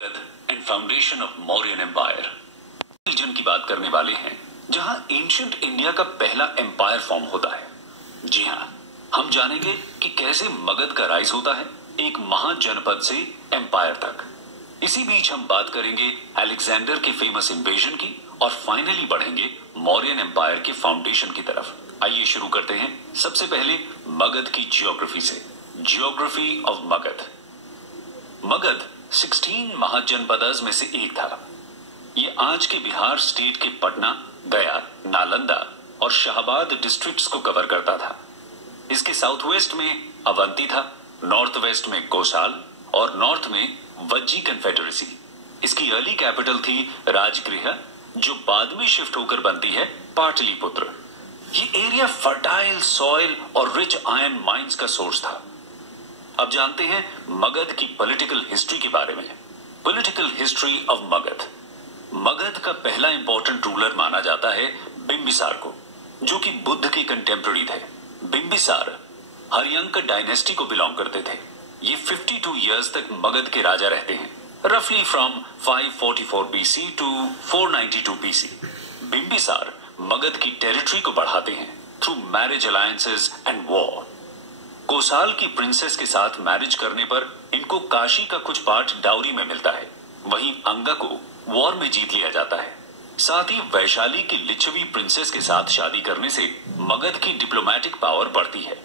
And foundation of Mauryan empire reason की बात करने वाले हैं, जहां एंशिएंट इंडिया का पहला एम्पायर फॉर्म होता है। जी हां, हम जानेंगे कि कैसे मगध का राइज होता है एक महाजनपद से एम्पायर तक। इसी बीच हम बात करेंगे अलेक्जेंडर के फेमस इन्वेजन की और फाइनली बढ़ेंगे मौर्यन एम्पायर के फाउंडेशन की तरफ। आइए शुरू करते हैं सबसे पहले मगध की जियोग्राफी से। Geography of Magadh. मगध 16 महाजनपदों में से एक था। ये आज के बिहार स्टेट के पटना, गया, नालंदा और शाहबाद डिस्ट्रिक्ट्स को कवर करता था। इसके साउथ वेस्ट में अवंती था, नॉर्थ वेस्ट में कोसाल और नॉर्थ में वज्जी कन्फेडरेसी। इसकी अर्ली कैपिटल थी राजगृह, जो बाद में शिफ्ट होकर बनती है पाटलिपुत्र। ये एरिया फर्टाइल सॉइल और रिच आयरन माइंस का सोर्स था। अब जानते हैं मगध की पॉलिटिकल हिस्ट्री के बारे में। Political history of Magadh. Magadh का पहला इंपॉर्टेंट रूलर माना जाता है बिंबिसार को, जो कि बुद्ध के कंटेम्पररी थे। बिंबिसार हरियंक डायनेस्टी को बिलोंग करते थे। ये 52 इयर्स तक मगध के राजा रहते हैं, रफली from 544 BC to 492 BC. Bimbisara Magadh की टेरिटरी को बढ़ाते हैं through marriage alliances and war. Kosala की प्रिंसेस के साथ मैरिज करने पर इनको काशी का कुछ पार्ट डाउरी में मिलता है। वहीं अंगा को वॉर में जीत लिया जाता है। साथ ही वैशाली की लिच्छवी प्रिंसेस के साथ शादी करने से मगध की डिप्लोमेटिक पावर बढ़ती है।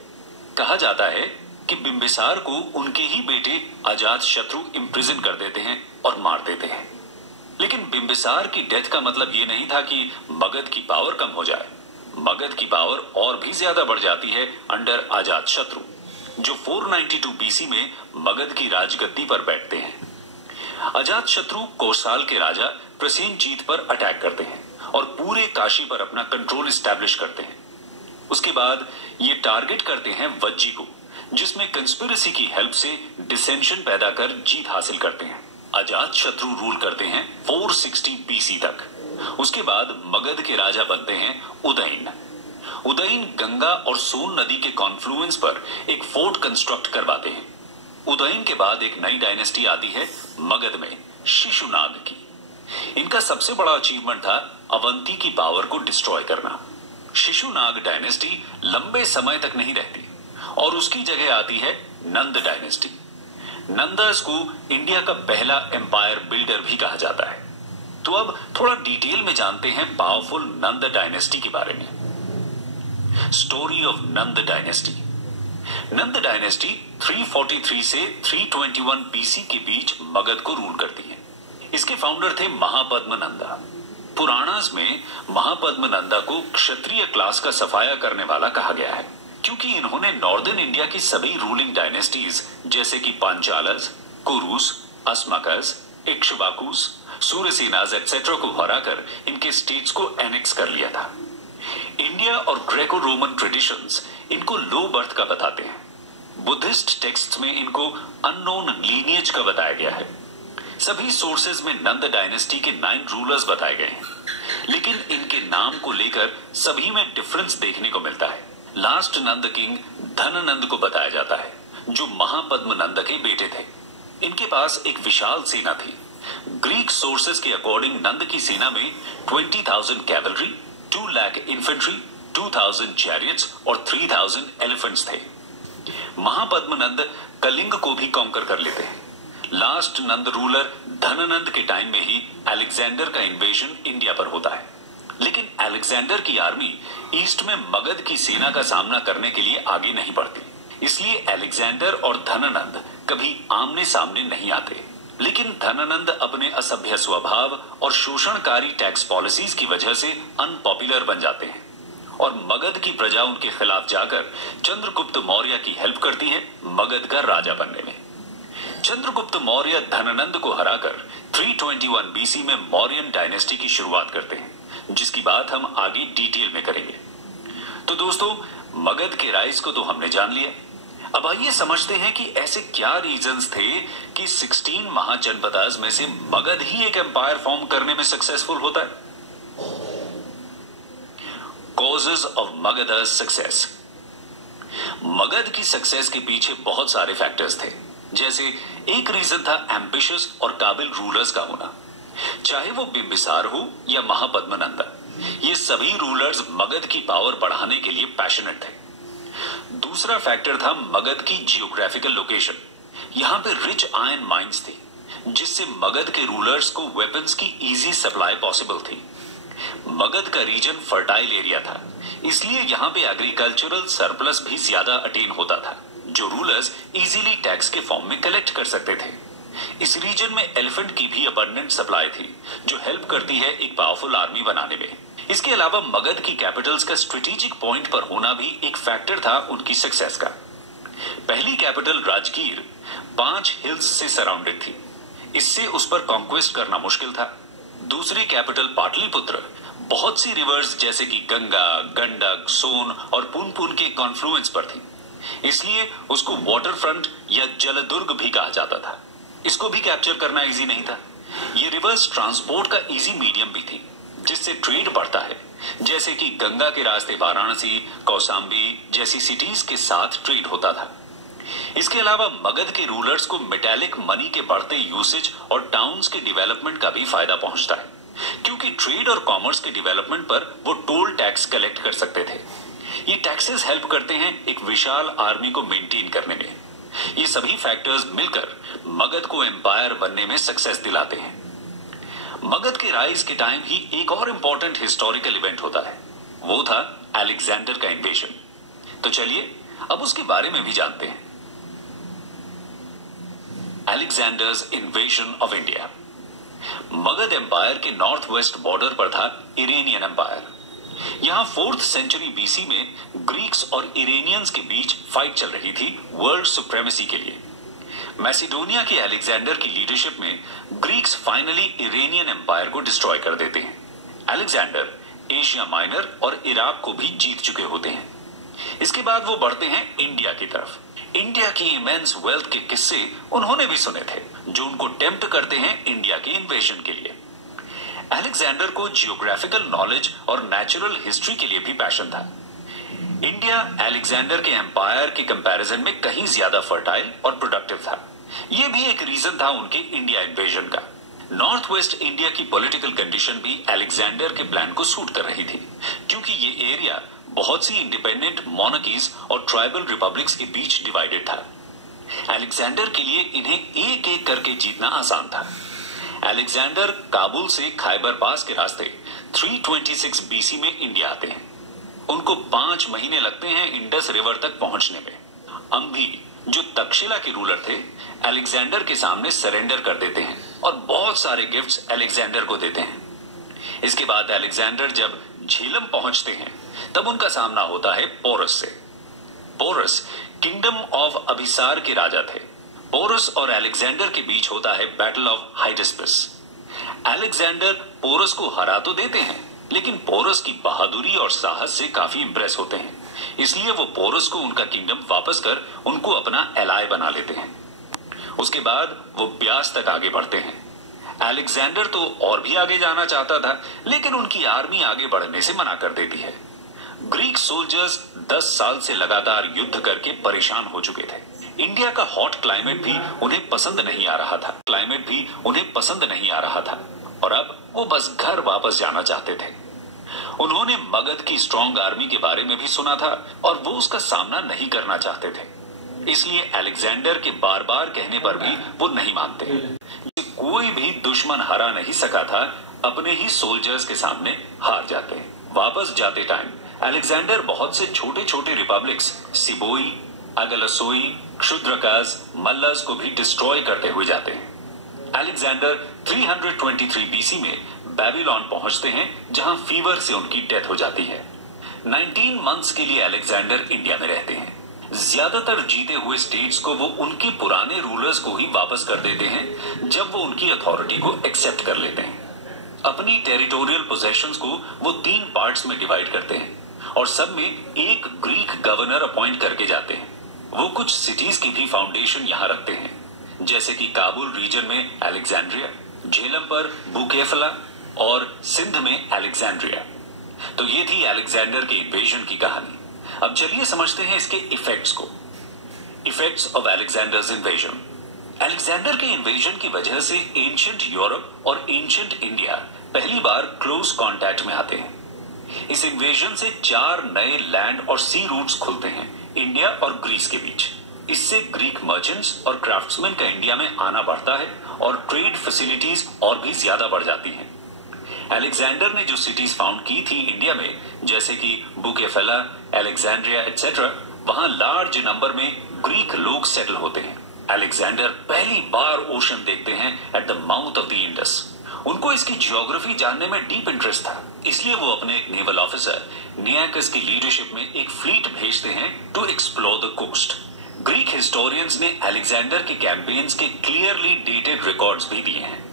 कहा जाता है कि बिंबिसार को उनके ही बेटे अजात शत्रु इम्प्रिजन कर देते हैं और मार देते हैं। लेकिन बिंबिसार की डेथ का मतलब ये नहीं था कि मगध की पावर कम हो जाए। मगध की पावर और भी ज्यादा बढ़ जाती है अंडर अजात शत्रु, जो 492 बीसी में मगध की राजगद्दी पर बैठते हैं। अजात शत्रु कोसाल के राजा प्रसेनजीत पर अटैक करते हैं और पूरे काशी पर अपना कंट्रोल एस्टैब्लिश करते हैं। उसके बाद ये टारगेट करते हैं वज्जी को, जिसमें कंस्पिरेसी की हेल्प से डिसेंशन पैदा कर जीत हासिल करते हैं। अजात शत्रु रूल करते हैं 460 बीसी तक। उसके बाद मगध के राजा बनते हैं उदयन। उदयन गंगा और सोन नदी के कॉन्फ्लुएंस पर एक फोर्ट कंस्ट्रक्ट करवाते हैं। उदयन के बाद एक नई डायनेस्टी आती है मगध में, शिशुनाग की। इनका सबसे बड़ा अचीवमेंट था अवंती की पावर को डिस्ट्रॉय करना। शिशुनाग डायनेस्टी लंबे समय तक नहीं रहती और उसकी जगह आती है नंद डायनेस्टी। नंदर्स को इंडिया का पहला एम्पायर बिल्डर भी कहा जाता है। तो अब थोड़ा डिटेल में जानते हैं पावरफुल नंद डायनेस्टी के बारे में। Story of Nand dynasty. Nand dynasty 343 से 321 बीसी के बीच मगध को रूल करती है। इसके फाउंडर थे महापद्मनंदा। पुराणास में महापद्मनंदा को क्षत्रिय क्लास का सफाया करने वाला कहा गया है, क्योंकि इन्होंने नॉर्दर्न इंडिया की सभी रूलिंग डायनेस्टीज जैसे कि पांचालस, कुरुस, अस्मकस, इक्ष्वाकुस, सूर्यसेनाज एक्सेट्रा को हराकर इनके स्टेट्स को एनेक्स कर लिया था। इंडिया और ग्रेको रोमन ट्रेडिशंस इनको लो बर्थ का बताते हैं। बुद्धिस्ट टेक्स्ट्स में इनको अननोन लीनिएज का बताया गया है। सभी सोर्सेज में नंद डायनेस्टी के 9 रूलर्स बताए गए हैं, लेकिन इनके नाम को लेकर सभी में डिफरेंस देखने को मिलता है। लास्ट नंद किंग धननंद को बताया जाता है, जो महापद्मनंद के बेटे थे। इनके पास एक विशाल सेना थी। ग्रीक सोर्सेज के अकॉर्डिंग नंद की सेना में 20,000 कैवलरी, 2 लाख इन्फेंट्री, 2,000 चैरियट्स और 3,000 एलिफेंट्स थे। महापद्मनंद कलिंग को भी कॉन्कर कर लेते हैं। लास्ट नंद रूलर धननंद के टाइम में ही अलेक्जेंडर का इन्वेजन इंडिया पर होता है। लेकिन अलेक्जेंडर की आर्मी ईस्ट में मगध की सेना का सामना करने के लिए आगे नहीं बढ़ती। इसलिए अलेक्जेंडर और धननंद कभी आमने सामने नहीं आते। लेकिन धननंद अपने असभ्य स्वभाव और शोषणकारी टैक्स पॉलिसीज की वजह से अनपॉपुलर बन जाते हैं और मगध की प्रजा उनके खिलाफ जाकर चंद्रगुप्त मौर्य की हेल्प करती है मगध का राजा बनने में। चंद्रगुप्त मौर्य धननंद को हराकर 321 बीसी में मौर्यन डायनेस्टी की शुरुआत करते हैं, जिसकी बात हम आगे डिटेल में करेंगे। तो दोस्तों, मगध के राइज को तो हमने जान लिया। अब आइए समझते हैं कि ऐसे क्या रीजंस थे कि 16 महाजनपदास में से मगध ही एक एम्पायर फॉर्म करने में सक्सेसफुल होता है। Causes of Magadh's success. Magadh की सक्सेस के पीछे बहुत सारे फैक्टर्स थे, जैसे एक रीजन था एम्बिशियस और काबिल रूलर्स का होना, चाहे वो बिंबिसार हो या महापद्मनंदा। ये सभी रूलर्स मगध की पावर बढ़ाने के लिए पैशनेट थे। दूसरा फैक्टर था मगध की जियोग्राफिकल लोकेशन। यहां पे रिच आयरन माइंस थी, जिससे मगध के रूलर्स को वेपन्स की इजी सप्लाई पॉसिबल थी। मगध का रीजन फर्टाइल एरिया था, इसलिए यहां पे एग्रीकल्चरल सरप्लस भी ज्यादा अटेन होता था, जो रूलर्स इजीली टैक्स के फॉर्म में कलेक्ट कर सकते थे। इस रीजन में एलिफेंट की भी अबंडेंट सप्लाई थी, जो हेल्प करती है एक पावरफुल आर्मी बनाने में। इसके अलावा मगध की कैपिटल्स का स्ट्रेटेजिक पॉइंट पर होना भी एक फैक्टर था उनकी सक्सेस का। पहली कैपिटल राजगीर 5 हिल्स से सराउंडेड थी, इससे उस पर कॉन्क्वेस्ट करना मुश्किल था। दूसरी कैपिटल पाटलिपुत्र बहुत सी रिवर्स जैसे कि गंगा, गंडक, सोन और पुनपुन के कॉन्फ्लुएंस पर थी, इसलिए उसको वाटर फ्रंट या जलदुर्ग भी कहा जाता था। इसको भी कैप्चर करना इजी नहीं था। ये रिवर्स ट्रांसपोर्ट का इजी मीडियम भी थी, जिससे ट्रेड बढ़ता है, जैसे कि गंगा के रास्ते वाराणसी, कौसाम्बी जैसी सिटीज के साथ ट्रेड होता था। इसके अलावा मगध के रूलर्स को मेटालिक मनी के बढ़ते यूसेज और टाउन्स के डेवलपमेंट का भी फायदा पहुंचता है, क्योंकि ट्रेड और कॉमर्स के डेवलपमेंट पर वो टोल टैक्स कलेक्ट कर सकते थे। ये टैक्सेस हेल्प करते हैं एक विशाल आर्मी को मेंटेन करने में। ये सभी फैक्टर्स मिलकर मगध को एम्पायर बनने में सक्सेस दिलाते हैं। मगध के राइज के टाइम ही एक और इंपॉर्टेंट हिस्टोरिकल इवेंट होता है, वो था अलेक्जेंडर का इन्वेजन। तो चलिए अब उसके बारे में भी जानते हैं। Alexander's invasion of India. Magadha empire के नॉर्थ वेस्ट बॉर्डर पर था इरेनियन एम्पायर। यहां 4th सेंचुरी बीसी में ग्रीक्स और इरेनियंस के बीच फाइट चल रही थी वर्ल्ड सुप्रीमेसी के लिए। मैसिडोनिया के अलेक्जेंडर की लीडरशिप में ग्रीक्स फाइनली इरेनियन एम्पायर को डिस्ट्रॉय कर देते हैं। अलेक्जेंडर एशिया माइनर और इराक को भी जीत चुके होते हैं। इसके बाद वो बढ़ते हैं इंडिया की तरफ। इंडिया की इमेंस वेल्थ के किस्से उन्होंने भी सुने थे, जो उनको टेम्प्ट करते हैं इंडिया के इन्वेजन के लिए। अलेक्जेंडर को जियोग्राफिकल नॉलेज और नेचुरल हिस्ट्री के लिए भी पैशन था। इंडिया अलेक्जेंडर के एम्पायर के कंपैरिजन में कहीं ज्यादा फर्टाइल और प्रोडक्टिव था। यह भी एक रीजन था उनके इंडिया इन्वेजन का। नॉर्थ वेस्ट इंडिया की पॉलिटिकल कंडीशन भी अलेक्जेंडर के प्लान को सूट कर रही थी, क्योंकि ये एरिया बहुत सी इंडिपेंडेंट मोनार्कीज और ट्राइबल रिपब्लिक्स के बीच डिवाइडेड था। अलेक्जेंडर के लिए इन्हें एक एक करके जीतना आसान था। अलेक्जेंडर काबुल से खाइबर पास के रास्ते 326 बीसी में इंडिया आते हैं। उनको 5 महीने लगते हैं इंडस रिवर तक पहुंचने में। अंभी, जो तक्षशिला के रूलर थे, अलेक्जेंडर के सामने सरेंडर कर देते हैं और बहुत सारे गिफ्ट्स अलेक्जेंडर को देते हैं। इसके बाद अलेक्जेंडर जब झेलम पहुंचते हैं, तब उनका सामना होता है पोरस से। पोरस किंगडम ऑफ अभिसार के राजा थे। पोरस और अलेक्जेंडर के बीच होता है बैटल ऑफ हाइडेस्पस। अलेक्जेंडर पोरस को हरा तो देते हैं, लेकिन पोरस की बहादुरी और साहस से काफी इंप्रेस होते हैं, इसलिए वो पोरस को उनका किंगडम वापस कर उनको अपना एलाय बना लेते हैं। उसके बाद वो ब्यास तक आगे बढ़ते हैं। अलेक्जेंडर तो और भी आगे जाना चाहता था, लेकिन उनकी आर्मी आगे बढ़ने से मना कर देती है। ग्रीक सोल्जर्स 10 साल से लगातार युद्ध करके परेशान हो चुके थे। इंडिया का हॉट क्लाइमेट भी उन्हें पसंद नहीं आ रहा था और अब वो बस घर वापस जाना चाहते थे। उन्होंने मगध की स्ट्रॉन्ग आर्मी के बारे में भी सुना था और वो उसका सामना नहीं करना चाहते थे, इसलिए अलेक्जेंडर के बार बार कहने पर भी वो नहीं मानते। कोई भी दुश्मन हरा नहीं सका था, अपने ही सोल्जर्स के सामने हार जाते। वापस जाते टाइम अलेक्जेंडर बहुत से छोटे छोटे रिपब्लिक्स सिबोई, अगलसोई, क्षुद्रकाज, मल्लस को भी डिस्ट्रॉय करते हुए जाते हैं। अलेक्जेंडर 323 बीसी में बेबीलोन पहुंचते हैं, जहां फीवर से उनकी डेथ हो जाती है। 19 मंथ्स के लिए अलेक्जेंडर इंडिया में रहते हैं। ज्यादातर जीते हुए स्टेट्स को वो उनके पुराने रूलर्स को ही वापस कर देते हैं, जब वो उनकी अथॉरिटी को एक्सेप्ट कर लेते हैं। अपनी टेरिटोरियल पोजेशंस को वो 3 पार्ट्स में डिवाइड करते हैं और सब में एक ग्रीक गवर्नर अपॉइंट करके जाते हैं। वो कुछ सिटीज की भी फाउंडेशन यहां रखते हैं, जैसे कि काबुल रीजन में अलेक्जेंड्रिया, झेलम पर बुकेफला और सिंध में अलेक्जेंड्रिया। तो ये थी अलेक्जेंडर के इन्वेजन की कहानी। अब चलिए समझते हैं इसके इफेक्ट्स को। Effects of Alexander's invasion. Alexander के इन्वेजन की वजह से एंशिएंट यूरोप और एंशिएंट इंडिया पहली बार क्लोज कांटेक्ट में आते हैं। इस इन्वेजन से 4 नए लैंड और सी रूट्स खुलते हैं इंडिया और ग्रीस के बीच। इससे ग्रीक मर्चेंट्स और क्राफ्ट्समैन का इंडिया में आना बढ़ता है और ट्रेड फैसिलिटीज और भी ज्यादा बढ़ जाती हैं। अलेक्जेंडर ने जो सिटीज फाउंड की थी इंडिया में, जैसे कि बुकेफेला, अलेक्जेंड्रिया एटसेट्रा, वहां लार्ज नंबर में ग्रीक लोग सेटल होते हैं। अलेक्जेंडर पहली बार ओशन देखते हैं at the mouth of the Indus. उनको इसकी ज्योग्राफी जानने में डीप इंटरेस्ट था, इसलिए वो अपने एक नेवल ऑफिसर नियाकस की लीडरशिप में एक फ्लीट भेजते हैं to explore the coast. Greek historians ने अलेक्जेंडर के कैंपेन्स के क्लियरली डेटेड रिकॉर्ड्स भी दिए हैं।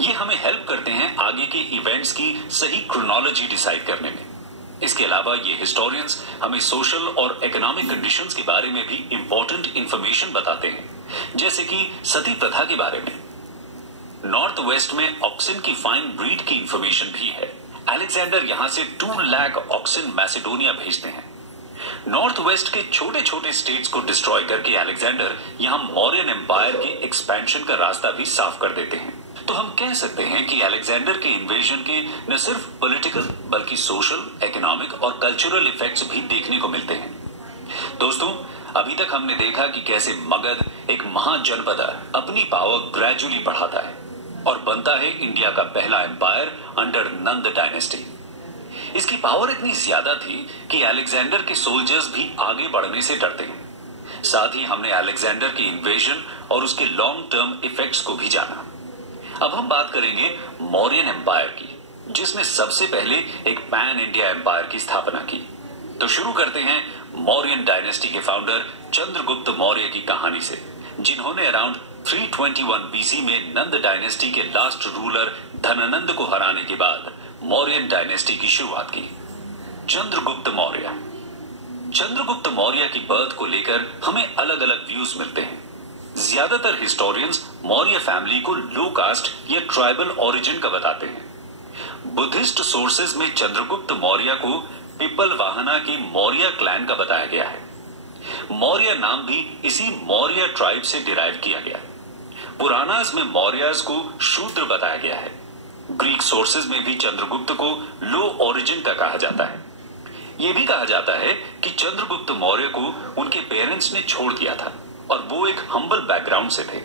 ये हमें हेल्प करते हैं आगे के इवेंट्स की सही क्रोनोलॉजी डिसाइड करने में। इसके अलावा ये हिस्टोरियंस हमें सोशल और इकोनॉमिक कंडीशंस के बारे में भी इंपॉर्टेंट इंफॉर्मेशन बताते हैं, जैसे कि सती प्रथा के बारे में। नॉर्थ वेस्ट में ऑक्सिन की फाइन ब्रीड की इंफॉर्मेशन भी है। अलेक्जेंडर यहां से 2 लाख ऑक्सिन मैसेडोनिया भेजते हैं। नॉर्थ वेस्ट के छोटे छोटे स्टेट्स को डिस्ट्रॉय करके अलेक्जेंडर यहां मौर्यन एम्पायर के एक्सपेंशन का रास्ता भी साफ कर देते हैं। तो हम कह सकते हैं कि अलेक्जेंडर के इन्वेजन के न सिर्फ पॉलिटिकल बल्कि सोशल, इकोनॉमिक और कल्चरल इफेक्ट्स भी देखने को मिलते हैं। दोस्तों, अभी तक हमने देखा कि कैसे मगध एक महाजनपद अपनी पावर ग्रेजुअली बढ़ाता है और बनता है इंडिया का पहला एम्पायर अंडर नंद डायनेस्टी। इसकी पावर इतनी ज्यादा थी कि अलेक्जेंडर के सोल्जर्स भी आगे बढ़ने से डरते हैं। साथ ही हमने अलेक्जेंडर की इन्वेजन और उसके लॉन्ग टर्म इफेक्ट्स को भी जाना। अब हम बात करेंगे मौर्यन एम्पायर की, जिसने सबसे पहले एक पैन इंडिया एम्पायर की स्थापना की। तो शुरू करते हैं मौर्यन डायनेस्टी के फाउंडर चंद्रगुप्त मौर्य की कहानी से, जिन्होंने अराउंड 321 बीसी में नंद डायनेस्टी के लास्ट रूलर धनानंद को हराने के बाद मौर्यन डायनेस्टी की शुरुआत की। चंद्रगुप्त मौर्य। चंद्रगुप्त मौर्य की बर्थ को लेकर हमें अलग अलग व्यूज मिलते हैं। ज्यादातर हिस्टोरियंस मौर्य फैमिली को लो कास्ट या ट्राइबल ओरिजिन का बताते हैं। बुद्धिस्ट सोर्सेज में चंद्रगुप्त मौर्य को पिपल वाहना के मौर्य क्लैन का बताया गया है। मौर्य नाम भी इसी मौर्य ट्राइब से डिराइव किया गया। पुराणास में मौर्यस को शूद्र बताया गया है। ग्रीक सोर्सेज में भी चंद्रगुप्त को लो ओरिजिन का कहा जाता है। यह भी कहा जाता है कि चंद्रगुप्त मौर्य को उनके पेरेंट्स ने छोड़ दिया था और वो एक हम्बल बैकग्राउंड से थे।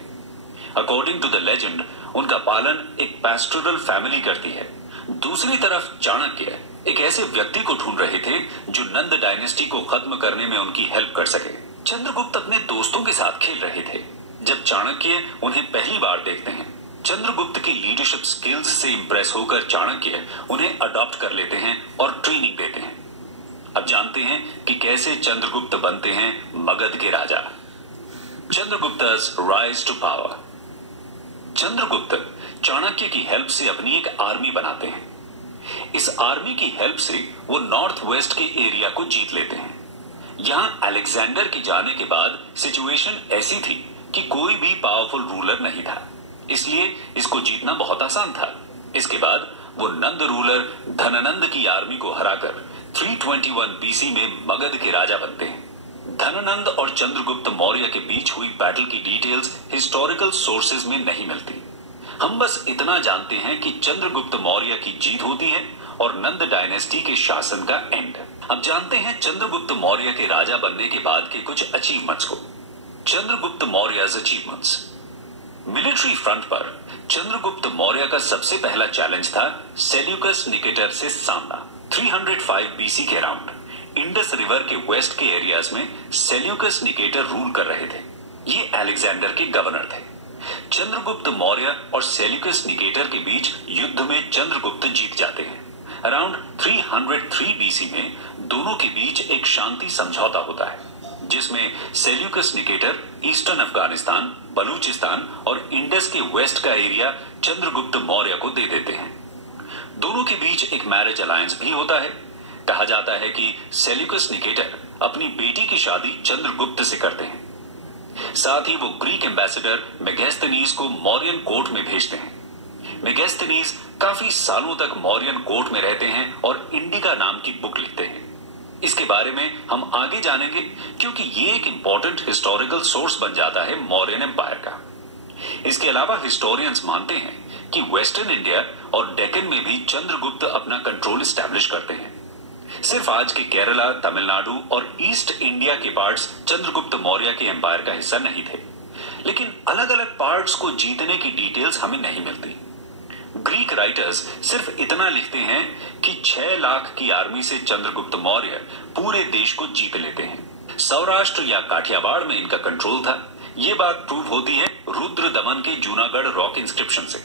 अकॉर्डिंग टू द लेजेंड, उनका पालन एक पैस्टोरल फैमिली करती है। दूसरी तरफ चाणक्य एक ऐसे व्यक्ति को ढूंढ रहे थे जो नंद डायनेस्टी को खत्म करने में उनकी हेल्प कर सके। चंद्रगुप्त अपने दोस्तों के साथ खेल रहे थे जब चाणक्य उन्हें पहली बार देखते हैं। चंद्रगुप्त की लीडरशिप स्किल्स से इंप्रेस होकर चाणक्य उन्हें अडॉप्ट कर लेते हैं और ट्रेनिंग देते हैं। अब जानते हैं कि कैसे चंद्रगुप्त बनते हैं मगध के राजा। Chandragupta's rise to power. Chandragupta Chanakya की हेल्प से अपनी एक आर्मी बनाते हैं। इस आर्मी की हेल्प से वो नॉर्थ वेस्ट के एरिया को जीत लेते हैं। यहां अलेक्जेंडर के जाने के बाद सिचुएशन ऐसी थी कि कोई भी पावरफुल रूलर नहीं था, इसलिए इसको जीतना बहुत आसान था। इसके बाद वो नंद रूलर धनानंद की आर्मी को हराकर 321 बीसी में मगध के राजा बनते हैं। धनानंद और चंद्रगुप्त मौर्य के बीच हुई बैटल की डिटेल्स हिस्टोरिकल सोर्सेज में नहीं मिलती। हम बस इतना जानते हैं कि चंद्रगुप्त मौर्य की जीत होती है और नंद डायनेस्टी के शासन का एंड। अब जानते हैं चंद्रगुप्त मौर्य के राजा बनने के बाद के कुछ अचीवमेंट्स को। चंद्रगुप्त मौर्य's अचीवमेंट्स। मिलिट्री फ्रंट पर चंद्रगुप्त मौर्य का सबसे पहला चैलेंज था सेल्यूकस निकेटर से सामना। 305 बीसी के अराउंड इंडस रिवर के वेस्ट के एरियाज में सेल्यूकस निकेटर रूल कर रहे थे। ये अलेक्जेंडर के गवर्नर थे। चंद्रगुप्त मौर्य और सेल्यूकस निकेटर के बीच युद्ध में चंद्रगुप्त जीत जाते हैं। अराउंड 303 बीसी में दोनों के बीच एक शांति समझौता होता है, जिसमें Seleucus Nicator eastern Afghanistan, Balochistan और इंडस के वेस्ट का एरिया चंद्रगुप्त मौर्य को दे देते हैं। दोनों के बीच एक मैरिज अलायंस भी होता है। कहा जाता है कि सेल्यूकस निकेटर अपनी बेटी की शादी चंद्रगुप्त से करते हैं। साथ ही वो ग्रीक एम्बेसडर मेगेस्थनीज को मौर्यन कोर्ट में भेजते हैं। मेगेस्थनीज काफी सालों तक मौर्यन कोर्ट में रहते हैं और इंडिका नाम की बुक लिखते हैं। इसके बारे में हम आगे जानेंगे, क्योंकि ये एक इंपॉर्टेंट हिस्टोरिकल सोर्स बन जाता है मौर्यन एम्पायर का। इसके अलावा हिस्टोरियंस मानते हैं कि वेस्टर्न इंडिया और डेक्कन में भी चंद्रगुप्त अपना कंट्रोल एस्टैब्लिश करते हैं। सिर्फ आज के केरला, तमिलनाडु और ईस्ट इंडिया के पार्ट्स चंद्रगुप्त मौर्य के एम्पायर का हिस्सा नहीं थे, लेकिन अलग अलग पार्ट्स को जीतने की डिटेल्स हमें नहीं मिलती। ग्रीक राइटर्स सिर्फ इतना लिखते हैं कि 6 लाख की आर्मी से चंद्रगुप्त मौर्य पूरे देश को जीत लेते हैं। सौराष्ट्र या काठियावाड़ में इनका कंट्रोल था। ये बात प्रूव होती है रुद्र दमन के जूनागढ़ रॉक इंस्क्रिप्शन से।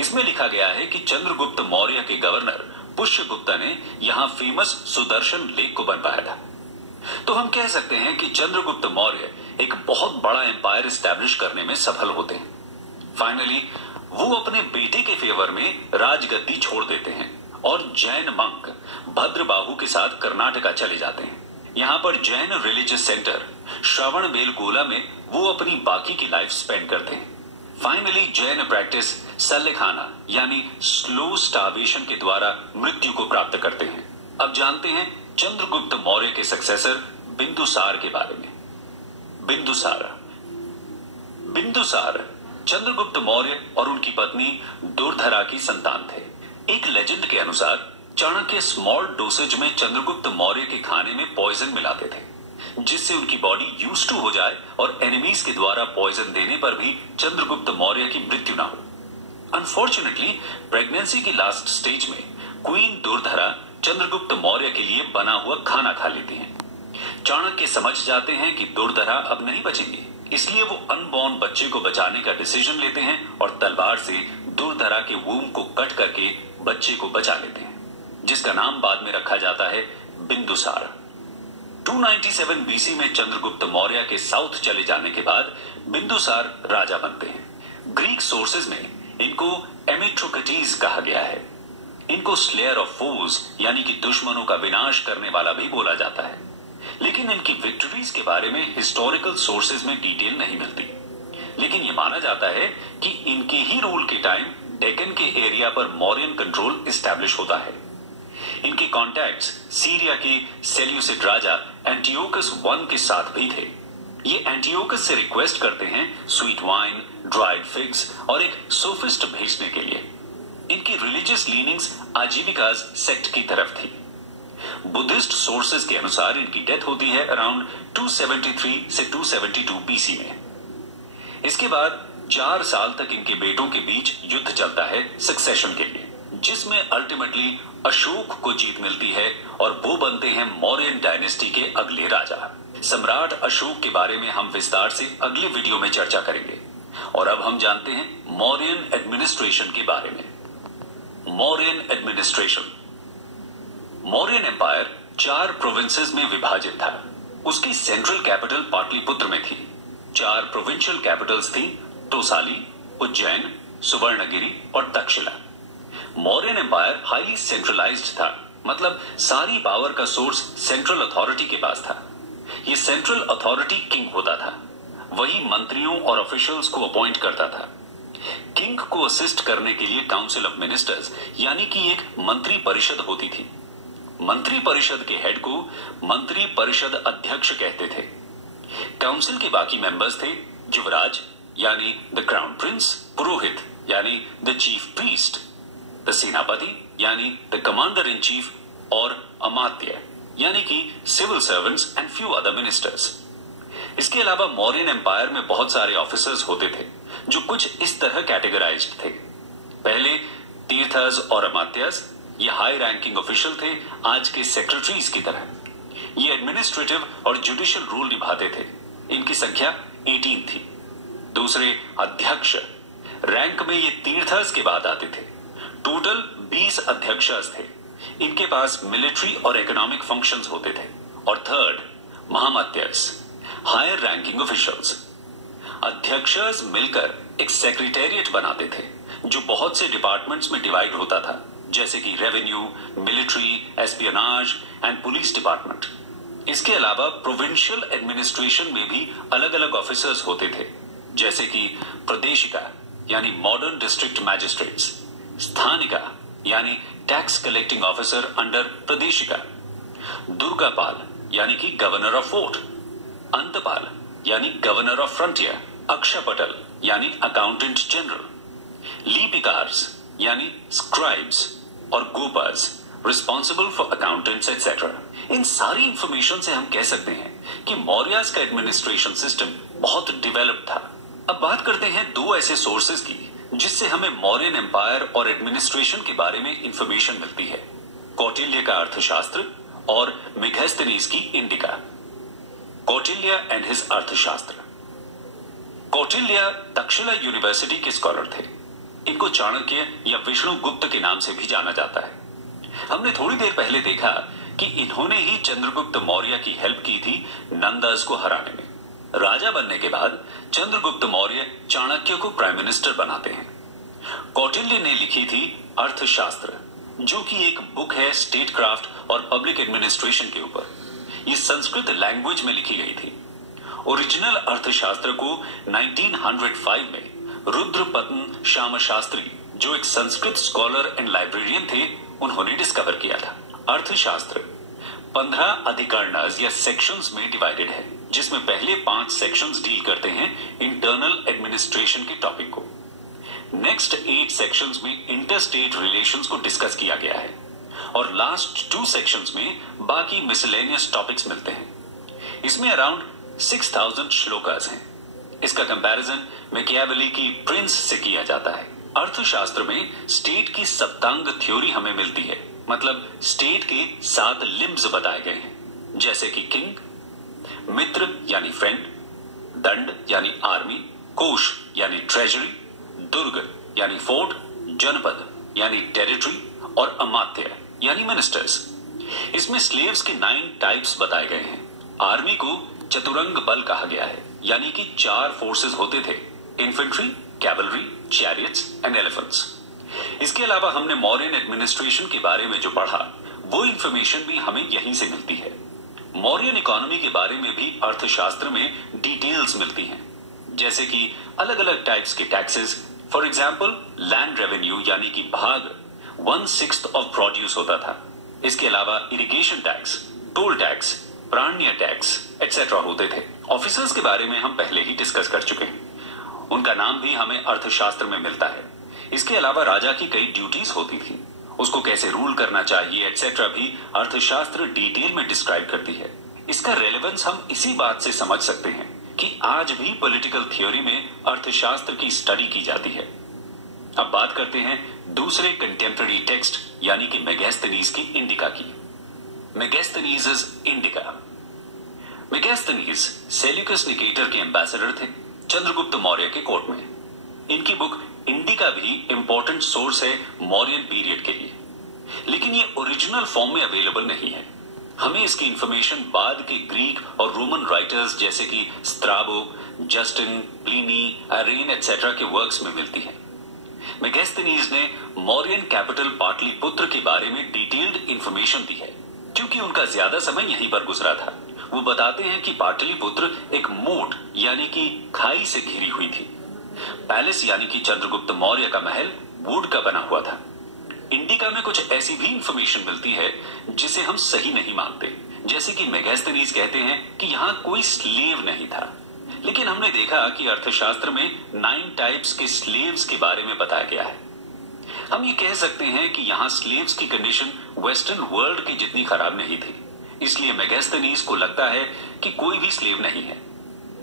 इसमें लिखा गया है कि चंद्रगुप्त मौर्य के गवर्नर पुष्यगुप्त ने यहां फेमस सुदर्शन लेक को बनवाया था। तो हम कह सकते हैं कि चंद्रगुप्त मौर्य एक बहुत बड़ा एम्पायर एस्टैब्लिश करने में सफल होते हैं। फाइनली वो अपने बेटे के फेवर में राजगद्दी छोड़ देते हैं और जैन मंक भद्रबाहु के साथ कर्नाटका चले जाते हैं। यहाँ पर जैन रिलीजियस सेंटर श्रवण बेलगोला में वो अपनी बाकी की लाइफ स्पेंड करते हैं। फाइनली जैन प्रैक्टिस सल्लेखाना यानी स्लो स्टार्वेशन के द्वारा मृत्यु को प्राप्त करते हैं। अब जानते हैं चंद्रगुप्त मौर्य के सक्सेसर बिंदुसार के बारे में। बिंदुसार चंद्रगुप्त मौर्य और उनकी पत्नी दुर्धरा की संतान थे। एक लेजेंड के अनुसार चाणक्य स्मॉल डोसेज में चंद्रगुप्त मौर्य के खाने में पॉइजन मिलाते थे, जिससे उनकी बॉडी यूज्ड टू हो जाए और एनिमीज के द्वारा पॉइजन देने पर भी चंद्रगुप्त मौर्य की मृत्यु ना हो। अनफॉर्चुनेटली प्रेगनेंसी की लास्ट स्टेज में क्वीन दुर्धरा चंद्रगुप्त मौर्य के लिए बना हुआ खाना खा लेती हैं। चाणक्य समझ जाते हैं कि दुर्धरा अब नहीं बचेंगी, इसलिए वो अनबॉर्न बच्चे को बचाने का डिसीजन लेते हैं और तलवार से दुर्धरा के वूम को कट करके बच्चे को बचा लेते हैं, जिसका नाम बाद में रखा जाता है बिंदुसार। 297 बीसी में चंद्रगुप्त मौर्य के साउथ चले जाने के बाद बिंदुसार राजा बनते हैं। ग्रीक सोर्सेज में इनको एमिट्रोकटीज कहा गया है। इनको स्लेयर ऑफ फोज यानी कि दुश्मनों का विनाश करने वाला भी बोला जाता है, लेकिन इनकी विक्ट्रीज के बारे में हिस्टोरिकल सोर्सेज में डिटेल नहीं मिलती। लेकिन यह माना जाता है कि इनके ही रूल के टाइम डेक्कन के एरिया पर मौर्यन कंट्रोल एस्टैब्लिश होता है। इनके कॉन्टैक्ट्स सीरिया के सेल्यूसिड राजा एंटियोकस I के साथ भी थे। ये एंटियोकस से रिक्वेस्ट करते हैं स्वीट वाइन, ड्राइड फिग्स और एक सोफिस्ट भेजने के लिए। इनकी रिलीजियस लीनिंग्स आजीविकाज सेक्ट की तरफ थी। बुद्धिस्ट सोर्सेज के अनुसार इनकी डेथ होती है अराउंड 273 से 272 बीसी में। इसके बाद 4 साल तक इनके बेटों के बीच युद्ध चलता है सक्सेशन के लिए, जिसमें अल्टीमेटली अशोक को जीत मिलती है और वो बनते हैं मौर्यन डायनेस्टी के अगले राजा। सम्राट अशोक के बारे में हम विस्तार से अगले वीडियो में चर्चा करेंगे। और अब हम जानते हैं मौर्यन एडमिनिस्ट्रेशन के बारे में। Mauryan administration. Mauryan empire 4 provinces में विभाजित था। उसकी सेंट्रल कैपिटल पाटलिपुत्र में थी। 4 प्रोविंशियल कैपिटल्स थी, तोसाली, उज्जैन, सुवर्णगिरी और Takshashila. Mauryan empire highly centralised था, मतलब सारी पावर का सोर्स सेंट्रल अथॉरिटी के पास था। ये सेंट्रल अथॉरिटी किंग होता था, वही मंत्रियों और ऑफिशियल्स को अपॉइंट करता था। किंग को असिस्ट करने के लिए काउंसिल ऑफ मिनिस्टर्स यानी कि एक मंत्री परिषद होती थी। मंत्री परिषद के हेड को मंत्री परिषद अध्यक्ष कहते थे। काउंसिल के बाकी मेंबर्स थे युवराज यानी द क्राउन प्रिंस, पुरोहित यानी द चीफ प्रीस्ट, द सेनापति यानी द कमांडर इन चीफ और अमात्य यानी कि civil servants and few other ministers. इसके अलावा मौर्यन एम्पायर में बहुत सारे ऑफिसर्स होते थे जो कुछ इस तरह कैटेगराइज्ड थे। पहले तीर्थस और अमात्यस, ये हाई रैंकिंग ऑफिशियल थे, आज के सेक्रेटरीज की तरह। ये एडमिनिस्ट्रेटिव और जुडिशियल रोल निभाते थे। इनकी संख्या 18 थी। दूसरे अध्यक्ष, रैंक में ये तीर्थस के बाद आते थे। टोटल 20 अध्यक्षस थे। इनके पास मिलिट्री और इकोनॉमिक फंक्शंस होते थे। और थर्ड महामत्यस, हायर रैंकिंग ऑफिशियल्स। अध्यक्षस मिलकर एक सेक्रेटेरिएट बनाते थे जो बहुत से डिपार्टमेंट्स में डिवाइड होता था, जैसे कि revenue, military, espionage and police department. इसके अलावा प्रोविंशियल एडमिनिस्ट्रेशन में भी अलग अलग ऑफिसर्स होते थे, जैसे कि प्रदेशिका यानी मॉडर्न डिस्ट्रिक्ट मैजिस्ट्रेट्स, स्थानिका यानी टैक्स कलेक्टिंग ऑफिसर अंडर प्रदेशिका, दुर्गापाल यानी कि गवर्नर ऑफ फोर्ट, अंतपाल यानी गवर्नर ऑफ फ्रंटियर, अक्षपटल यानी अकाउंटेंट जनरल, लिपिकार्स यानी स्क्राइब्स और गोपास रिस्पॉन्सिबल फॉर अकाउंटेंट्स एक्सेट्रा। इन सारी इंफॉर्मेशन से हम कह सकते हैं कि मौर्यास का एडमिनिस्ट्रेशन सिस्टम बहुत डेवलप्ड था। अब बात करते हैं दो ऐसे सोर्सेज की जिससे हमें मौर्यन एम्पायर और एडमिनिस्ट्रेशन के बारे में इंफॉर्मेशन मिलती है, कौटिल्य का अर्थशास्त्र और मेगास्थनीज की इंडिका। कौटिल्य एंड हिज अर्थशास्त्र। कौटिल्य तक्षशिला यूनिवर्सिटी के स्कॉलर थे। इनको चाणक्य या विष्णुगुप्त के नाम से भी जाना जाता है। हमने थोड़ी देर पहले देखा कि इन्होंने ही चंद्रगुप्त मौर्य की हेल्प की थी नंदास को हराने में। राजा बनने के बाद चंद्रगुप्त मौर्य चाणक्य को प्राइम मिनिस्टर बनाते हैं। कौटिल्य ने लिखी थी अर्थशास्त्र, जो कि एक बुक है स्टेट क्राफ्ट और पब्लिक एडमिनिस्ट्रेशन के ऊपर। ये संस्कृत लैंग्वेज में लिखी गई थी। ओरिजिनल अर्थशास्त्र को 1905 में रुद्रपत्न श्याम शास्त्री, जो एक संस्कृत स्कॉलर एंड लाइब्रेरियन थे, उन्होंने डिस्कवर किया था। अर्थशास्त्र 15 अधिकरणस या सेक्शंस में डिवाइडेड है, जिसमें पहले 5 सेक्शंस डील करते हैं इंटरनल एडमिनिस्ट्रेशन के टॉपिक को। नेक्स्ट 8 सेक्शंस में इंटरस्टेट रिलेशंस को डिस्कस किया गया है और लास्ट 2 सेक्शंस में बाकी मिसलेनियस टॉपिक्स मिलते हैं। इसमें अराउंड 6000 श्लोकास हैं। इसका कंपैरिजन मैकियावेली की प्रिंस से किया जाता है। अर्थशास्त्र में स्टेट की सप्तांग थ्योरी हमें मिलती है, मतलब स्टेट के 7 लिम्स बताए गए हैं, जैसे कि किंग, मित्र यानी फ्रेंड, दंड यानी आर्मी, कोश यानी ट्रेजरी, दुर्ग यानी फोर्ट, जनपद यानी टेरिटरी और अमात्य यानी मिनिस्टर्स। इसमें स्लेव्स के 9 टाइप्स बताए गए हैं। आर्मी को चतुरंग बल कहा गया है, यानी कि 4 फोर्सेस होते थे, infantry, cavalry, chariots and elephants. इसके अलावा हमने मौर्यन एडमिनिस्ट्रेशन के बारे में जो पढ़ा, वो इंफॉर्मेशन भी हमें यहीं से मिलती है। मौर्यन इकोनॉमी के बारे में भी अर्थशास्त्र में डिटेल्स मिलती हैं, जैसे कि अलग अलग टाइप्स के taxes. For example land revenue यानी कि भाग 1/6 ऑफ प्रोड्यूस होता था। इसके अलावा इरिगेशन टैक्स, टोल टैक्स, प्राण्य टैक्स एक्सेट्रा होते थे। ऑफिसर्स के बारे में हम पहले ही डिस्कस कर चुके हैं, उनका नाम भी हमें अर्थशास्त्र में मिलता है। इसके अलावा राजा की कई ड्यूटीज होती थी, उसको कैसे रूल करना चाहिए एक्सेट्रा भी अर्थशास्त्र डिटेल में डिस्क्राइब करती है। इसका रेलेवेंस हम इसी बात से समझ सकते हैं कि आज भी पॉलिटिकल थ्योरी में अर्थशास्त्र की स्टडी की जाती है। अब बात करते हैं दूसरे कंटेम्पररी टेक्स्ट यानी कि मेगास्थनीज की इंडिका की। Megasthenes indica. Megasthenes Seleucus Nicator के एम्बेसडर थे चंद्रगुप्त मौर्य के कोर्ट में। इनकी बुक इंडिका भी इंपॉर्टेंट सोर्स है मौर्यन पीरियड के लिए, लेकिन ये ओरिजिनल फॉर्म में अवेलेबल नहीं है। हमें इसकी इंफॉर्मेशन बाद के ग्रीक और रोमन राइटर्स जैसे कि स्ट्राबो, जस्टिन, प्लिनी, अरेन एक्सेट्रा के वर्क्स में मिलती है। मेगास्थनीज ने मौर्यन कैपिटल पाटलिपुत्र के बारे में डिटेल्ड इंफॉर्मेशन दी है, क्योंकि उनका ज्यादा समय यहीं पर गुजरा था। वो बताते हैं कि पाटलिपुत्र एक मोट यानी कि खाई से घिरी हुई थी। पैलेस यानी कि चंद्रगुप्त मौर्य का महल वुड का बना हुआ था। इंडिका में कुछ ऐसी भी इंफॉर्मेशन मिलती है जिसे हम सही नहीं मानते, जैसे कि मेगास्थनीज कहते हैं कि यहाँ कोई स्लेव नहीं था, लेकिन हमने देखा कि अर्थशास्त्र में 9 टाइप्स के स्लेव्स के बारे में बताया गया है। हम ये कह सकते हैं कि यहाँ स्लेव्स की कंडीशन वेस्टर्न वर्ल्ड की जितनी खराब नहीं थी, इसलिए मेगास्थनीज को लगता है कि कोई भी स्लेव नहीं है।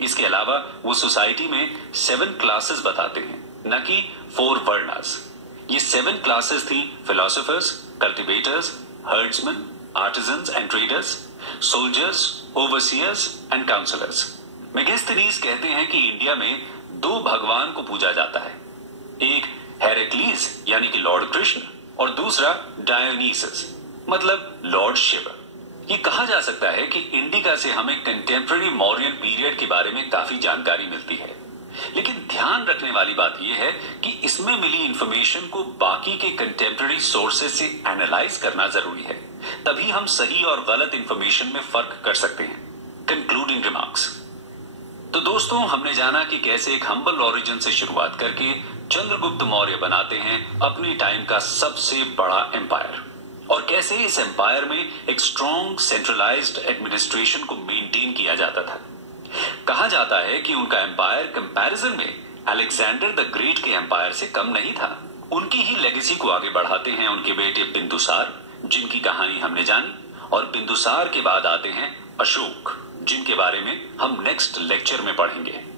इसके अलावा वो सोसाइटी में 7 क्लासेस बताते हैं, न कि 4 वर्णास। ये 7 क्लासेस थी philosophers, cultivators, herdsmen, artisans and traders, soldiers, overseers and counsellors. Megasthenes कहते हैं कि इंडिया में 2 भगवान को पूजा जाता है, एक हेरेक्लीस यानी कि लॉर्ड कृष्ण और दूसरा डायोनीसस मतलब लॉर्ड शिव। ये कहा जा सकता है कि इंडिका से हमें कंटेम्पररी मौर्यन पीरियड के बारे में काफी जानकारी मिलती है, लेकिन ध्यान रखने वाली बात यह है कि इसमें मिली इंफॉर्मेशन को बाकी के कंटेम्पररी सोर्सेस से एनालाइज करना जरूरी है, तभी हम सही और गलत इंफॉर्मेशन में फर्क कर सकते हैं। Concluding remarks. तो दोस्तों, हमने जाना कि कैसे एक हम्बल ओरिजिन से शुरुआत करके चंद्रगुप्त मौर्य बनाते हैं अपने टाइम का सबसे बड़ा एम्पायर, और कैसे इस एम्पायर में एक स्ट्रॉन्ग सेंट्रलाइज्ड एडमिनिस्ट्रेशन को मेंटेन किया जाता था। कहा जाता है कि उनका एम्पायर कंपैरिजन में अलेक्जेंडर द ग्रेट के एम्पायर से कम नहीं था। उनकी ही लेगेसी को आगे बढ़ाते हैं उनके बेटे बिंदुसार, जिनकी कहानी हमने जानी, और बिंदुसार के बाद आते हैं अशोक, जिनके बारे में हम नेक्स्ट लेक्चर में पढ़ेंगे।